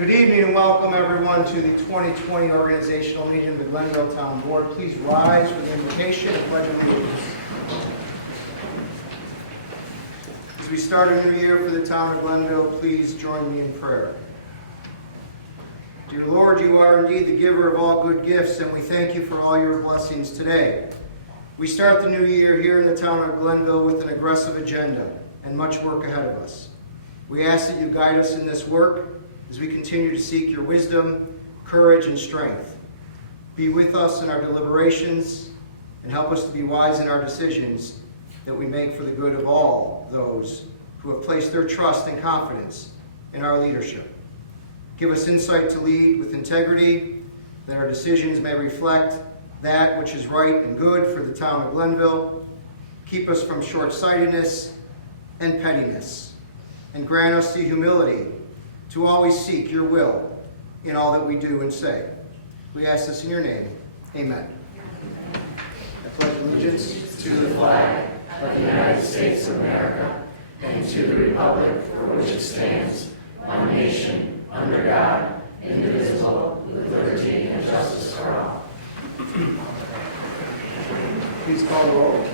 Good evening and welcome everyone to the 2020 organizational meeting of the Glenville Town Board. Please rise for the invocation and pledge of allegiance. As we start a new year for the town of Glenville, please join me in prayer. Dear Lord, you are indeed the giver of all good gifts, and we thank you for all your blessings today. We start the new year here in the town of Glenville with an aggressive agenda and much work ahead of us. We ask that you guide us in this work as we continue to seek your wisdom, courage, and strength. Be with us in our deliberations and help us to be wise in our decisions that we make for the good of all those who have placed their trust and confidence in our leadership. Give us insight to lead with integrity, that our decisions may reflect that which is right and good for the town of Glenville. Keep us from short-sightedness and pettiness, and grant us the humility to always seek your will in all that we do and say. We ask this in your name. Amen. I pledge allegiance to the flag of the United States of America and to the republic for which it stands, one nation, under God, indivisible, with liberty and justice for all. Please call the roll.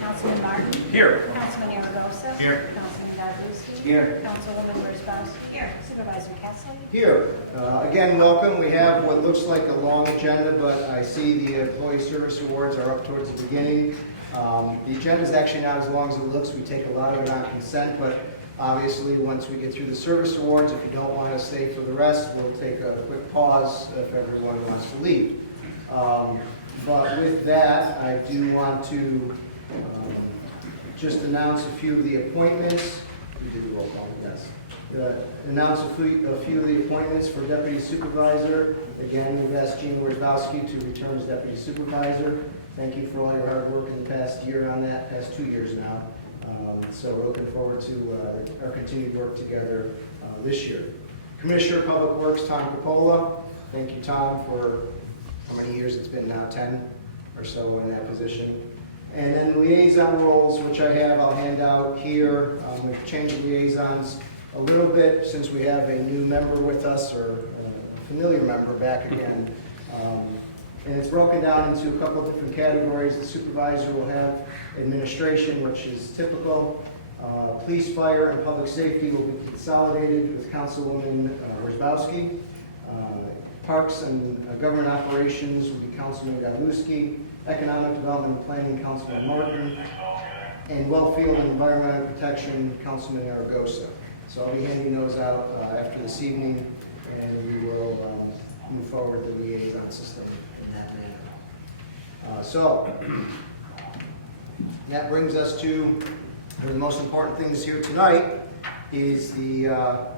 Councilman Martin? Here. Councilman Aragosa? Here. Councilman Godlewski? Here. Councilwoman Worsbowski? Here. Supervisor Kessler? Here. Again, welcome. We have what looks like a long agenda, but I see the Employee Service Awards are up towards the beginning. The agenda is actually not as long as it looks. We take a lot of it on consent, but obviously once we get through the Service Awards, if you don't want to stay for the rest, we'll take a quick pause if everyone wants to leave. But with that, I do want to just announce a few of the appointments. We did the roll call, yes. Announce a few of the appointments for Deputy Supervisor. Again, we've asked Jean Worsbowski to return as Deputy Supervisor. Thank you for all your hard work in the past year on that, past 2 years now. So we're looking forward to our continued work together this year. Commissioner of Public Works, Tom Coppola. Thank you, Tom, for how many years it's been now, 10 or so in that position. And then liaison roles, which I'll hand out here. We've changed the liaisons a little bit since we have a new member with us, or a familiar member back again. And it's broken down into a couple of different categories. The supervisor will have administration, which is typical. Police, fire, and public safety will be consolidated with Councilwoman Worsbowski. Parks and government operations will be Councilman Godlewski. Economic Development and Planning, Councilman Martin, and Wellfield and Environmental Protection, Councilman Aragosa. So I'll be handing those out after this evening, and we will move forward the liaison system in that manner. So that brings us to one of the most important things here tonight is the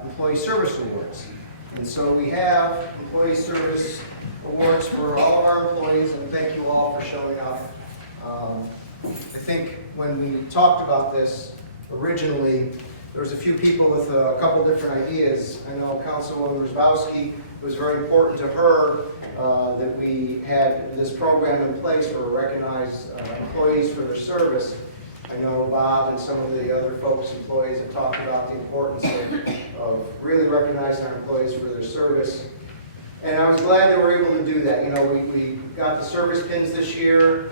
Employee Service Awards. And so we have Employee Service Awards for all of our employees, and thank you all for showing up. I think when we talked about this originally, there was a few people with a couple different ideas. I know Councilwoman Worsbowski, it was very important to her that we had this program in place for recognized employees for their service. I know Bob and some of the other folks, employees, have talked about the importance of really recognizing our employees for their service. And I was glad that we were able to do that. You know, we got the service pins this year.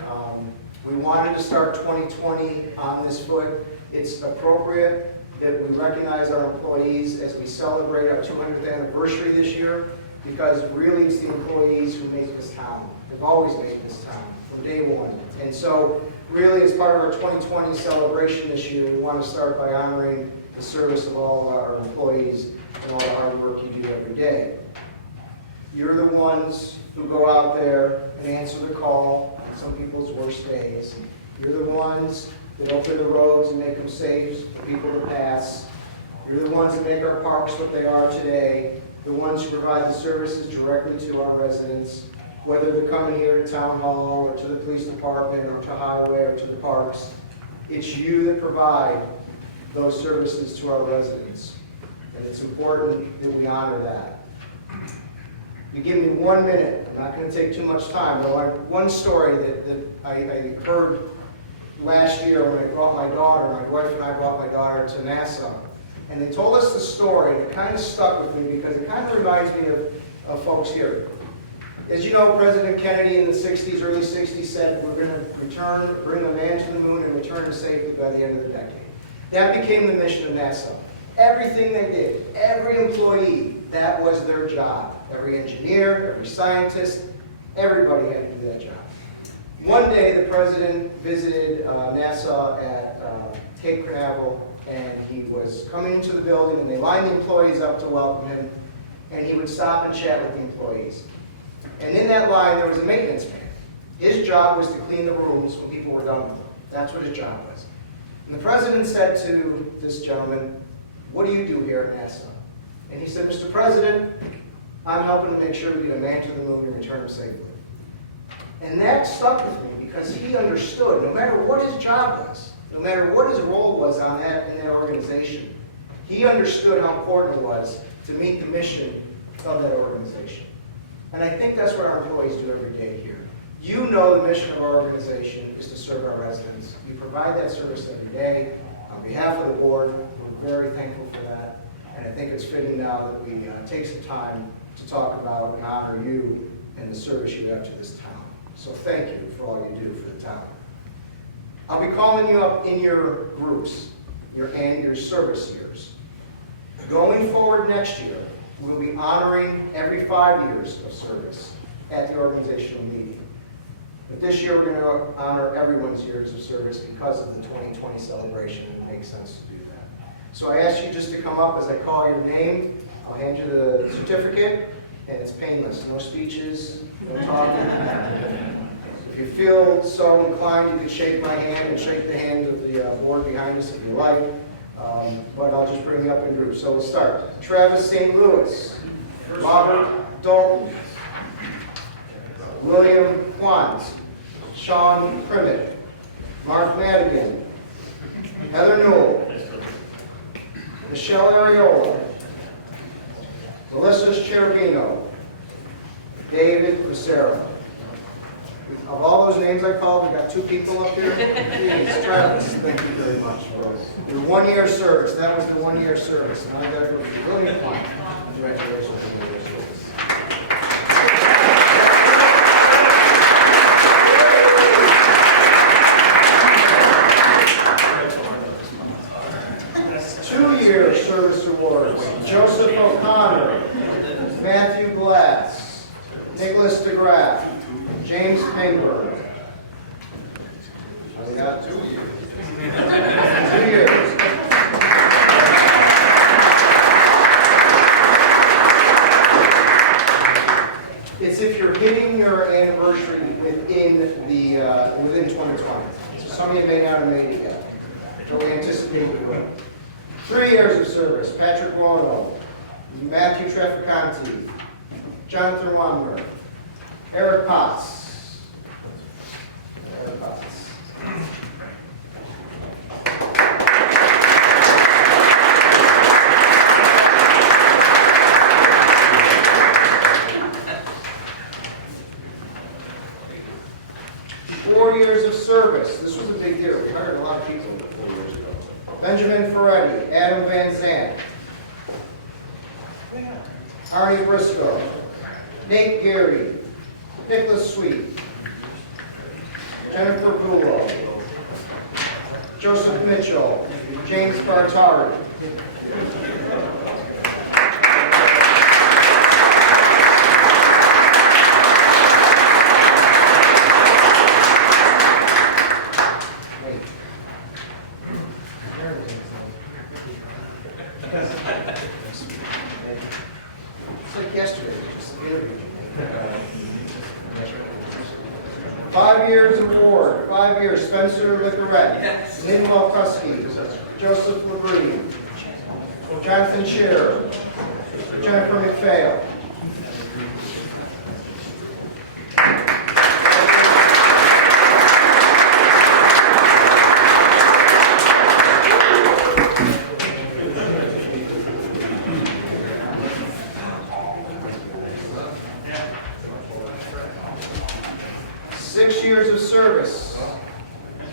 We wanted to start 2020 on this foot. It's appropriate that we recognize our employees as we celebrate our 200th anniversary this year, because really it's the employees who make this town. They've always made this town from day one. And so really as part of our 2020 celebration this year, we want to start by honoring the service of all of our employees and all the hard work you do every day. You're the ones who go out there and answer the call on some people's worst days. You're the ones that open the roads and make them safe for people to pass. You're the ones that make our parks what they are today. The ones who provide the services directly to our residents, whether they're coming here to Town Hall or to the police department or to Highway or to the parks. It's you that provide those services to our residents. And it's important that we honor that. You give me 1 minute. I'm not going to take too much time. But one story that I heard last year when I brought my daughter, my wife and I brought my daughter to Nassau. And they told us the story, and it kind of stuck with me because it kind of reminds me of folks here. As you know, President Kennedy in the 60s, early 60s, said we're going to bring a man to the moon and return him safely by the end of the decade. That became the mission of NASA. Everything they did, every employee, that was their job. Every engineer, every scientist, everybody had to do that job. One day, the president visited NASA at Cape Canaveral, and he was coming into the building, and they lined the employees up to welcome him, and he would stop and chat with the employees. And in that line, there was a maintenance man. His job was to clean the rooms when people were done with them. That's what his job was. And the president said to this gentleman, "What do you do here at NASA?" And he said, "Mr. President, I'm helping to make sure we get a man to the moon and return him safely." And that stuck with me because he understood, no matter what his job was, no matter what his role was in that organization, he understood how important it was to meet the mission of that organization. And I think that's what our employees do every day here. You know the mission of our organization is to serve our residents. We provide that service every day. On behalf of the board, we're very thankful for that. And I think it's fitting now that we take some time to talk about and honor you and the service you have to this town. So thank you for all you do for the town. I'll be calling you up in your groups, your service years. Going forward next year, we'll be honoring every 5 years of service at the organizational meeting. But this year, we're going to honor everyone's years of service because of the 2020 celebration, and it makes sense to do that. So I ask you just to come up as I call your name. I'll hand you the certificate, and it's painless. No speeches, no talking. If you feel so inclined, you can shake my hand and shake the hand of the board behind us if you like. But I'll just bring you up in groups. So we'll start. Travis St. Louis, Robert Dalton, William Quant, Sean Primmett, Mark Madigan, Heather Newell, Michelle Ariola, Melissa Cherubino, David Lucero. Of all those names I called, we got 2 people up here. Please, Travis, thank you very much for your 1-year service. That was the 1-year service. Now I got to go to William Quant. Congratulations on the 1-year service. Two-year service awards. Joseph O'Connor, Matthew Glass, Nicholas DeGraff, James Pengberg. We got 2 years. 2 years. It's if you're hitting your anniversary within 2020. So some of you may not have made it yet, but we anticipate you will. 3 years of service. Patrick Buono, Matthew Traficante, Jonathan Wammer, Eric Potts. Eric Potts. Service. This was a big deal. We hired a lot of people 4 years ago. Benjamin Ferretti, Adam Van Zandt, Arnie Briscoe, Nate Gary, Nicholas Sweet, Jennifer Bulow, Joseph Mitchell, James Bartari. Yesterday, just interviewed. 5 years award, 5 years, Spencer Licorette, Lynn Walkuski, Joseph Labrie, Jonathan Shearer, Jennifer McPhail. Years of service,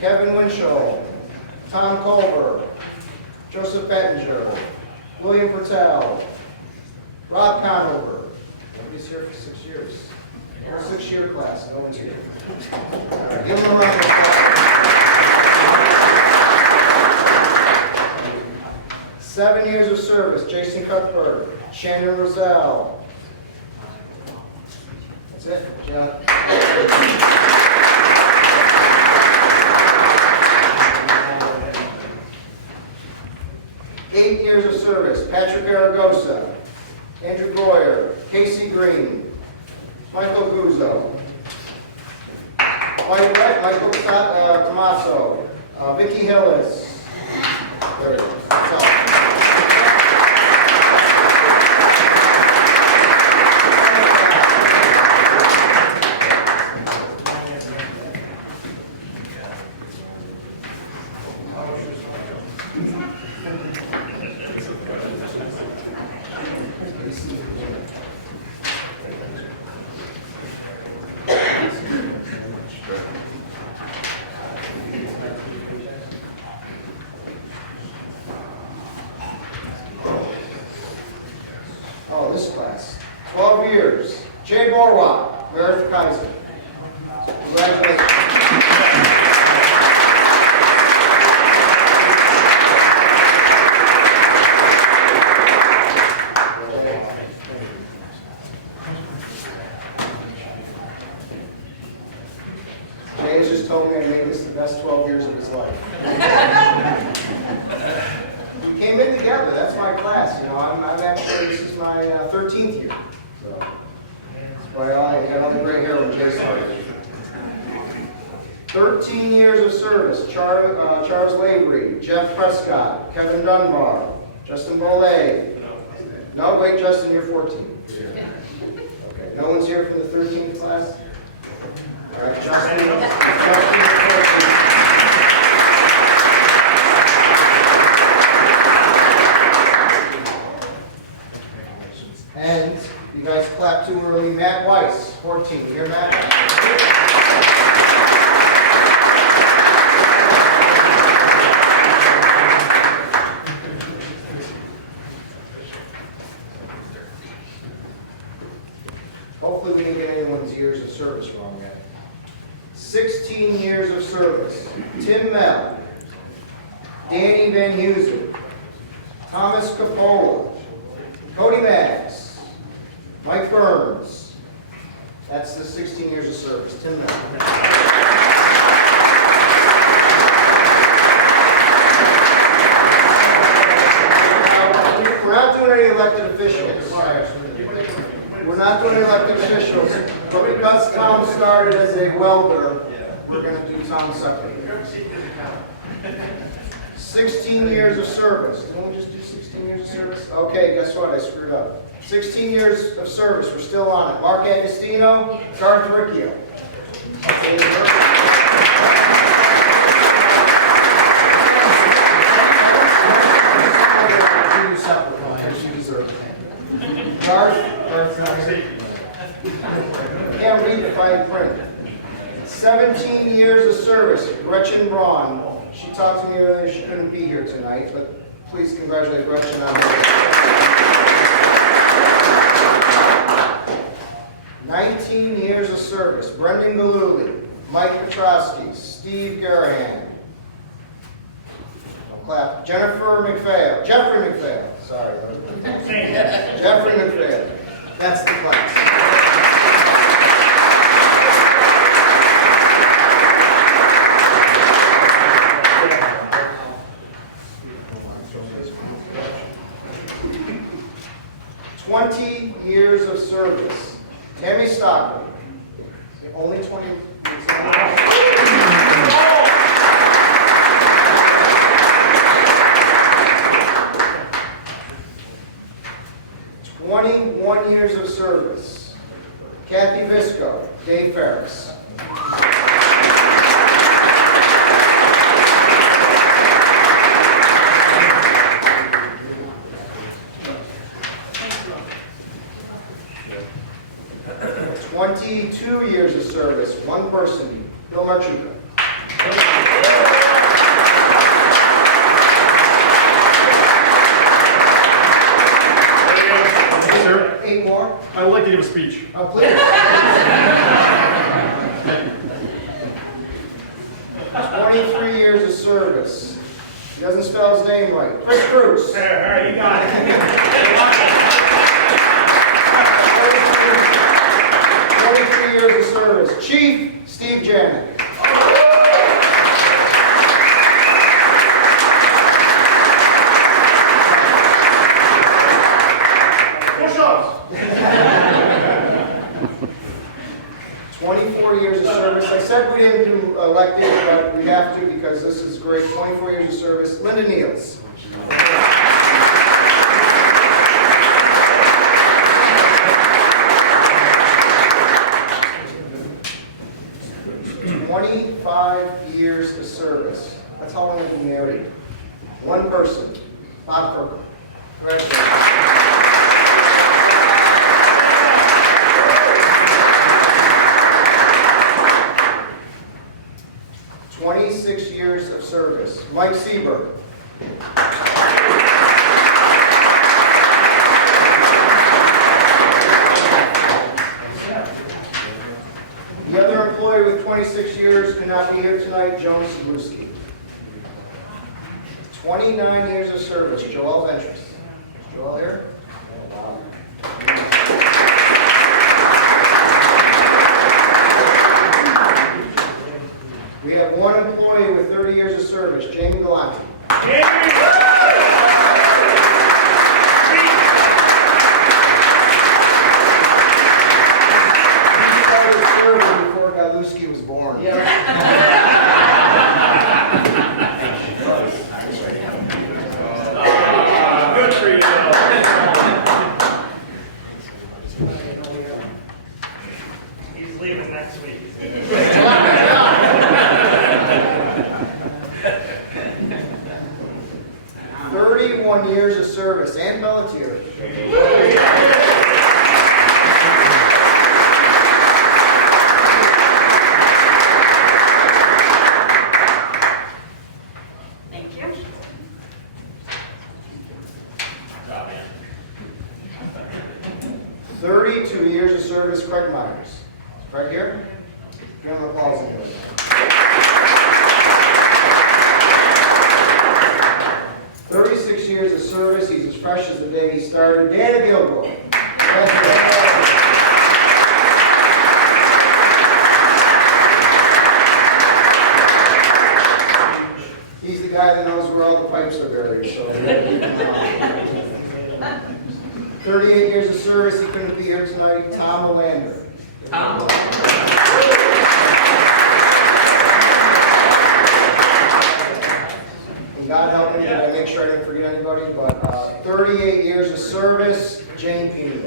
Kevin Winchell, Tom Culver, Joseph Bettinger, William Patel. Rob Conover. Nobody's here for 6 years. 6-year class, no one's here. All right, give them a round of applause. 7 years of service, Jason Cuthbert, Shannon Roselle. That's it, John. 8 years of service, Patrick Aragosa, Andrew Goyer, Casey Green, Michael Guzzo, Michael Tomaso, Vicki Hillis. There it is. That's all. Oh, this class. 12 years. Jay Borwak, Meredith Kaiser. Congratulations. Jay has just told me I made this the best 12 years of his life. We came in together. That's my class. You know, I'm actually, this is my 13th year. So that's why I got all the gray hair when Jay started. 13 years of service. Charles Lavery, Jeff Prescott, Kevin Dunbar, Justin Bollet. No, wait, Justin, you're 14. Okay, no one's here for the 13th class? All right, Justin, and you guys clapped too early. Matt Weiss, 14. You hear Matt? Hopefully we didn't get anyone's years of service wrong yet. 16 years of service. Tim Mell, Danny Van Heusen, Thomas Capola, Cody Maggs, Mike Burns. That's the 16 years of service. Tim Mell. We're not doing any elected officials. We're not doing elected officials, but because Tom started as a welder, we're going to do Tom second. 16 years of service. Didn't we just do 16 years of service? Okay, guess what? I screwed up. 16 years of service. We're still on it. Mark Agostino, Garth Riccio. Can't read the fine print. 17 years of service, Gretchen Braun. She talked to me earlier, she couldn't be here tonight, but please congratulate Gretchen on her. 19 years of service, Brendan Galuli, Mike Petrosky, Steve Garahan. Clap. Jeffrey McPhail, sorry. Jeffrey McPhail. That's the class. 20 years of service. Tammy Stockman. Only 20 years. 21 years of service. Kathy Visco, Dave Ferris. 22 years of service, one person, Bill Marchuka. 20 to give a speech. Oh, please. 23 years of service. He doesn't spell his name right. Chris Cruz. All right, you got it. 23 years of service. Chief Steve Janik. Push-ups. 24 years of service. I said we didn't do elected, but we have to because this is great. 24 years of service. Linda Niels. 25 years of service. That's how long I've been married. One person. Bob Kirkland. Congratulations. 26 years of service. Mike Seaberg. The other employee with 26 years cannot be here tonight, Joan Sabluski. 29 years of service, Joel Ventris. Is Joel here? We have one employee with 30 years of service, Jamie Galante. He started serving before Galuski was born. Good for you. He's leaving next week. 31 years of service, Ann Pelletier. Thank you. 32 years of service, Craig Myers. Is Craig here? Give him an applause. 36 years of service, he's as fresh as the day he started. Dana Gilmore. He's the guy that knows where all the pipes are buried, so 38 years of service, he couldn't be here tonight. Tom Melander. Tom. And God help me, did I make sure I didn't forget anybody? But 38 years of service, Jane Peter.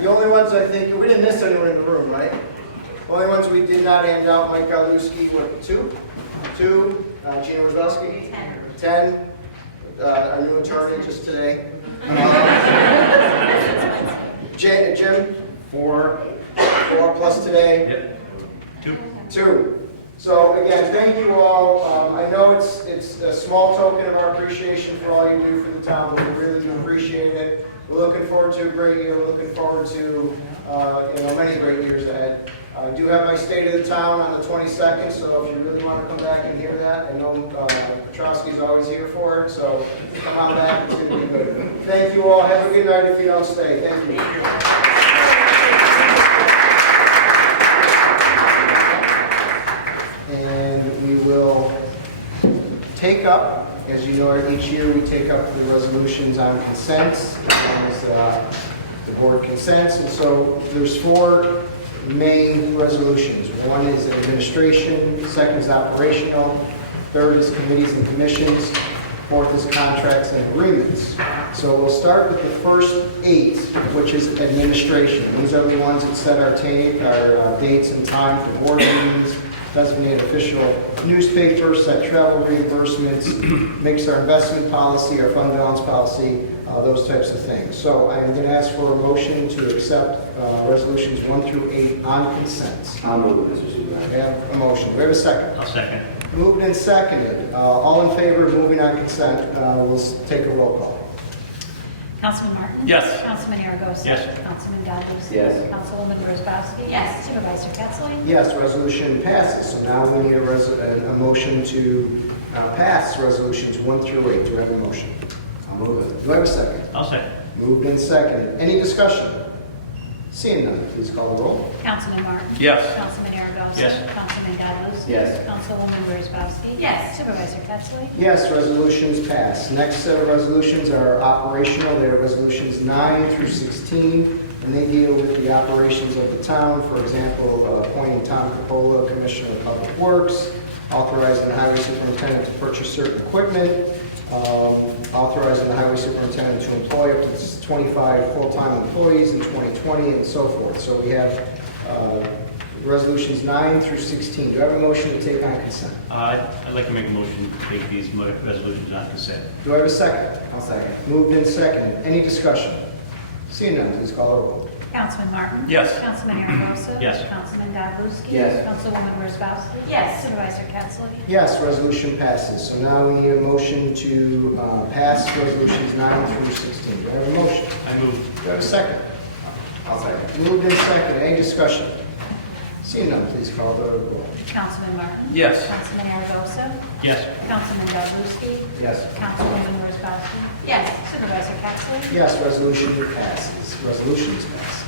The only ones I think, we didn't miss anyone in the room, right? The only ones we did not hand out, Mike Galuski, what, two? Gina Wazowski? 10. Our new attorney just today. Jim? 4 plus today? Yep. 2. So again, thank you all. I know it's a small token of our appreciation for all you do for the town, but we really do appreciate it. We're looking forward to a great year. We're looking forward to many great years ahead. I do have my State of the Town on the 22nd, so if you really want to come back and hear that, I know Petrosky's always here for it, so come on back. It's going to be good. Thank you all. Have a good night if you don't stay. Thank you. And we will take up, as you know, each year we take up the resolutions on consents, as the board consents. And so there's 4 main resolutions. One is administration, second is operational, third is committees and commissions, fourth is contracts and agreements. So we'll start with the first 8, which is administration. These are the ones that set our dates and time for board meetings, designated official newspaper, set travel reimbursements, makes our investment policy, our fund balance policy, those types of things. So I am going to ask for a motion to accept resolutions 1 through 8 on consent. I'll move it, Mr. Supervisor. We have a motion. Do we have a second? I'll second. Moved and seconded. All in favor of moving on consent, we'll take a roll call. Councilman Martin? Yes. Councilman Aragosa? Yes. Councilman Goddard? Yes. Councilwoman Wozzachowski? Yes. Supervisor Pettsley? Yes, resolution passes. So now we need a motion to pass resolutions 1 through 8. Do we have a motion? I'll move it. Do I have a second? I'll second. Moved and seconded. Any discussion? Seeing none, please call the roll. Councilman Martin? Yes. Councilman Aragosa? Yes. Councilman Goddard? Yes. Councilwoman Wozzachowski? Yes. Supervisor Pettsley? Yes, resolutions pass. Next set of resolutions are operational. They are resolutions 9 through 16, and they deal with the operations of the town. For example, appointing Tom Capola, Commissioner of Public Works, authorizing the highway superintendent to purchase certain equipment, authorizing the highway superintendent to employ up to 25 full-time employees in 2020, and so forth. So we have resolutions 9 through 16. Do I have a motion to take on consent? I'd like to make a motion to take these resolutions on consent. Do I have a second? I'll second. Moved and seconded. Any discussion? Seeing none, please call the roll. Councilman Martin? Yes. Councilman Aragosa? Yes. Councilman Goddard? Yes. Councilwoman Wozzachowski? Yes. Supervisor Pettsley? Yes, resolution passes. So now we need a motion to pass resolutions 9 through 16. Do I have a motion? I move. Do I have a second? I'll second. Moved and seconded. Any discussion? Seeing none, please call the roll. Councilman Martin? Yes. Councilman Aragosa? Yes. Councilman Goddard? Yes. Councilwoman Wozzachowski? Yes. Supervisor Pettsley? Yes, resolution passes. Resolutions pass.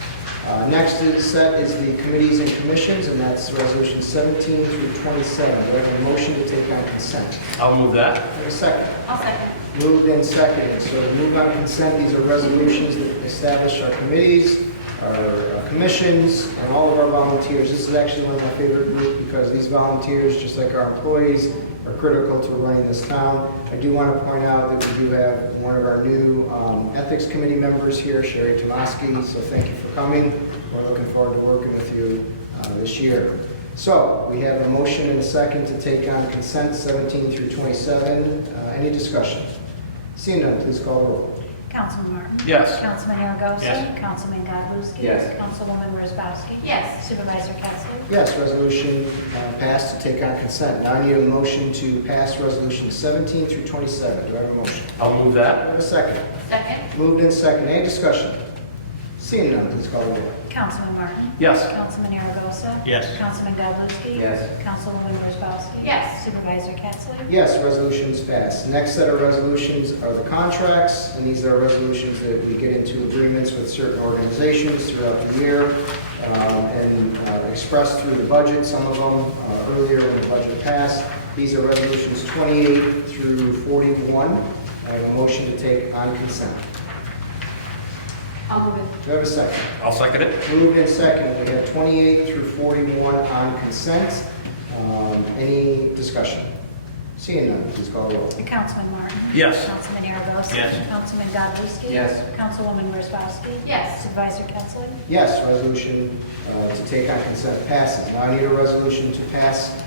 Next set is the committees and commissions, and that's resolution 17 through 27. Do I have a motion to take on consent? I'll move that. Do I have a second? I'll second. Moved and seconded. So to move on consent, these are resolutions that establish our committees, our commissions, and all of our volunteers. This is actually one of my favorite groups because these volunteers, just like our employees, are critical to running this town. I do want to point out that we do have one of our new ethics committee members here, Sherry Tomaski, so thank you for coming. We're looking forward to working with you this year. So we have a motion and a second to take on consent 17 through 27. Any discussion? Seeing none, please call the roll. Councilman Martin? Yes. Councilman Aragosa? Yes. Councilman Goddard? Yes. Councilwoman Wozzachowski? Yes. Supervisor Pettsley? Yes, resolution passed to take on consent. Now I need a motion to pass resolution 17 through 27. Do I have a motion? I'll move Do I that. have a second? Second. Moved in second. Any discussion? Seeing none, please call the roll. Councilman Martin? Yes. Councilman Aragosa? Yes. Councilman Goddard? Yes. Councilwoman Wozzachowski? Yes. Supervisor Pettsley? Yes, resolutions passed. Next set of resolutions are the contracts, and these are resolutions that we get into agreements with certain organizations throughout the year and expressed through the budget, some of them earlier when the budget passed. These are resolutions 28 through 41. I have a motion to take on consent. I'll move it. Do I have a second? I'll second it. Moved and seconded. We have 28 through 41 on consent. Any discussion? Seeing none, please call the roll. Councilman Martin? Yes. Councilman Aragosa? Yes. Councilman Goddard? Yes. Councilwoman Wozzachowski? Yes. Supervisor Pettsley? Yes, resolution to take on consent passes. Now I need a resolution to pass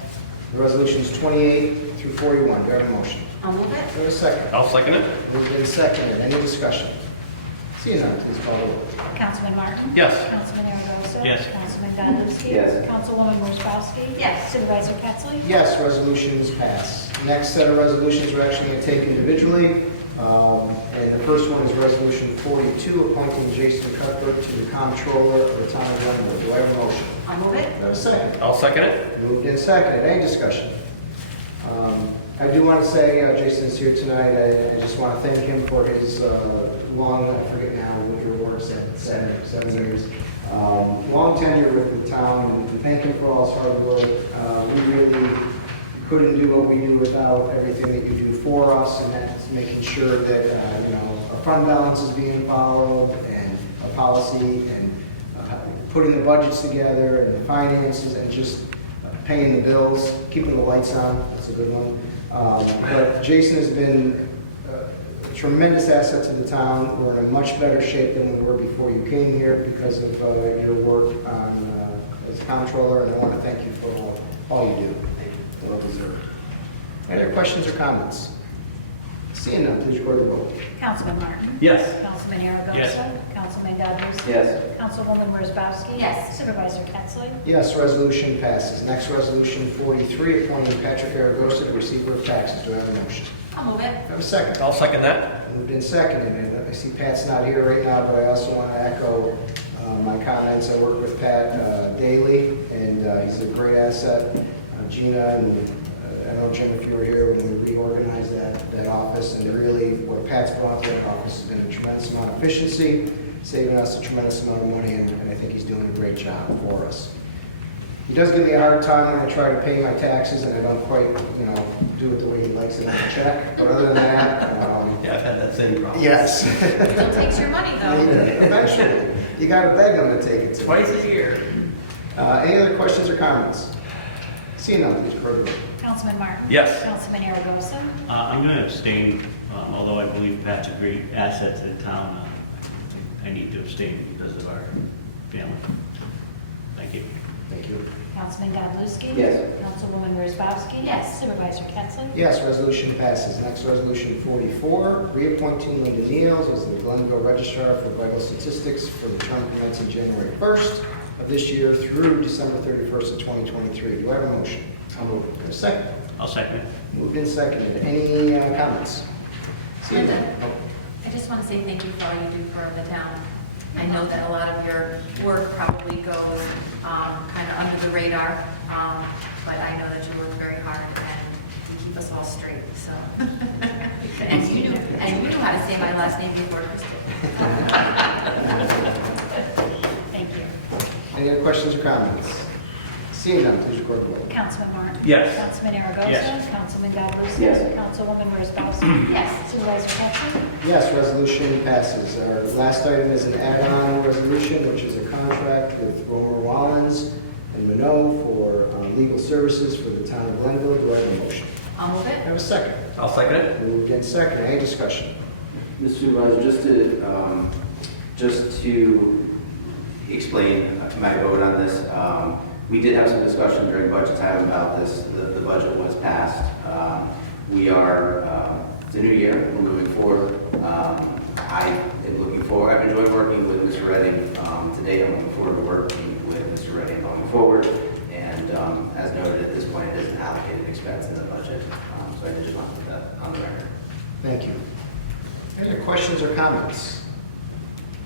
the resolutions 28 through 41. Do I have a motion? I'll move it. Do I have a second? I'll second it. Moved and seconded. Any discussion? Seeing none, please call the roll. Councilman Martin? Yes. Councilman Aragosa? Yes. Councilman Goddard? Yes. Councilwoman Wozzachowski? Yes. Supervisor Pettsley? Yes, resolutions pass. Next set of resolutions we're actually going to take individually. And the first one is Resolution 42, appointing Jason Cuthbert to the Comptroller of the Town of Glenville. Do I have a motion? I'll move it. Do I have a second? I'll second it. Moved and seconded. Any discussion? I do want to say, Jason is here tonight. I just want to thank him for his long, I forget now what your work said, 7 years. Long tenure with the town, and thank him for all his hard work. We really couldn't do what we do without everything that you do for us, and that's making sure that our fund balance is being followed, and a policy, and putting the budgets together, and the finances, and just paying the bills, keeping the lights on. That's a good one. But Jason has been a tremendous asset to the town. We're in a much better shape than we were before you came here because of your work on, as comptroller, and I want to thank you for all you do. Well deserved. Any other questions or comments? Seeing none, please record the vote. Councilman Martin? Yes. Councilman Aragosa? Yes. Councilman Goodlewski? Yes. Councilwoman Wozzachowski? Yes. Supervisor Pettsley? Yes, resolution passes. Next, resolution 43, appointing Patrick Aragosa to receiver of taxes. Do I have a motion? I'll move it. Do I have a second? I'll second that. Moved and seconded, and I see Pat's not here right now, but I also want to echo my comments. I work with Pat daily, and he's a great asset. Gina, and I don't know, Jim, if you were here when we reorganized that office, and really what Pat's brought to that office has been a tremendous amount of efficiency, saving us a tremendous amount of money, and I think he's doing a great job for us. He does give me a hard time when I try to pay my taxes, and I don't quite, do it the way he likes it in the check, but other than that, Yeah, I've had that same problem. yes. Still takes your money though. Eventually, you gotta beg them to take it to. Twice a year. Any other questions or comments? Seeing none, please record the vote. Councilman Martin? Yes. Councilman Aragosa? I'm going to abstain, although I believe Pat's a great asset to the town. I need to abstain because of our family. Thank you. Thank you. Councilman Goodlewski? Yes. Councilwoman Wozzachowski? Yes. Supervisor Pettsley? Yes, resolution passes. Next, resolution 44, reappointing Linda Neals as the Glenville Registrar for Vital Statistics for the term commencing January 1st of this year through December 31st of 2023. Do I have a motion? I'll move. Do I have a second? I'll second it. Moved and seconded. Any comments? Seeing none. Linda. I just want to say thank you for all you do for the town. I know that a lot of your work probably goes kind of under the radar, but I know that you work very hard and you keep us all straight, so. And you knew how to say my last name before Crystal. Thank you. Any other questions or comments? Seeing none, please record the vote. Councilman Martin? Yes. Councilman Aragosa? Yes. Councilman Goodlewski? Yes. Councilwoman Wozzachowski? Yes. Supervisor Pettsley? Yes, resolution passes. Our last item is an add-on resolution, which is a contract with Romer Wallens and Minot for legal services for the town of Glenville. Do I have a motion? I'll move I it. have a second. I'll second it. Moved and seconded. Any discussion? Mr. Supervisor, just to explain my vote on this, we did have some discussion during budget time about this. The budget was passed. We are, it's a new year, we're moving forward. I am looking forward, I've enjoyed working with Mr. Redding today. I'm looking forward to working with Mr. Redding going forward. And as noted, at this point, it is an allocated expense in the budget. So I just want to put that on the record. Thank you. Any other questions or comments?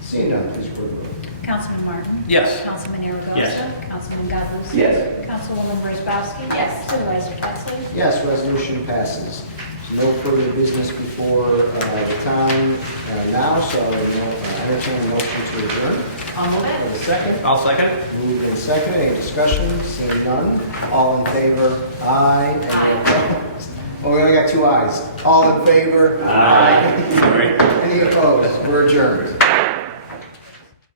Seeing none, please record the vote. Councilman Martin? Yes. Councilman Aragosa? Yes. Councilman Goodlewski? Yes. Councilwoman Wozzachowski? Yes. Supervisor Pettsley? Yes, resolution passes. There's no further business before the town now, so I will entertain a motion to adjourn. I'll move Have it. a second? I'll second. Moved and seconded. Any discussion? Seeing none. All in favor? Aye. Any opposed? Oh, we only got two ayes. All in favor? Aye. Sorry. Any opposed? We're adjourned.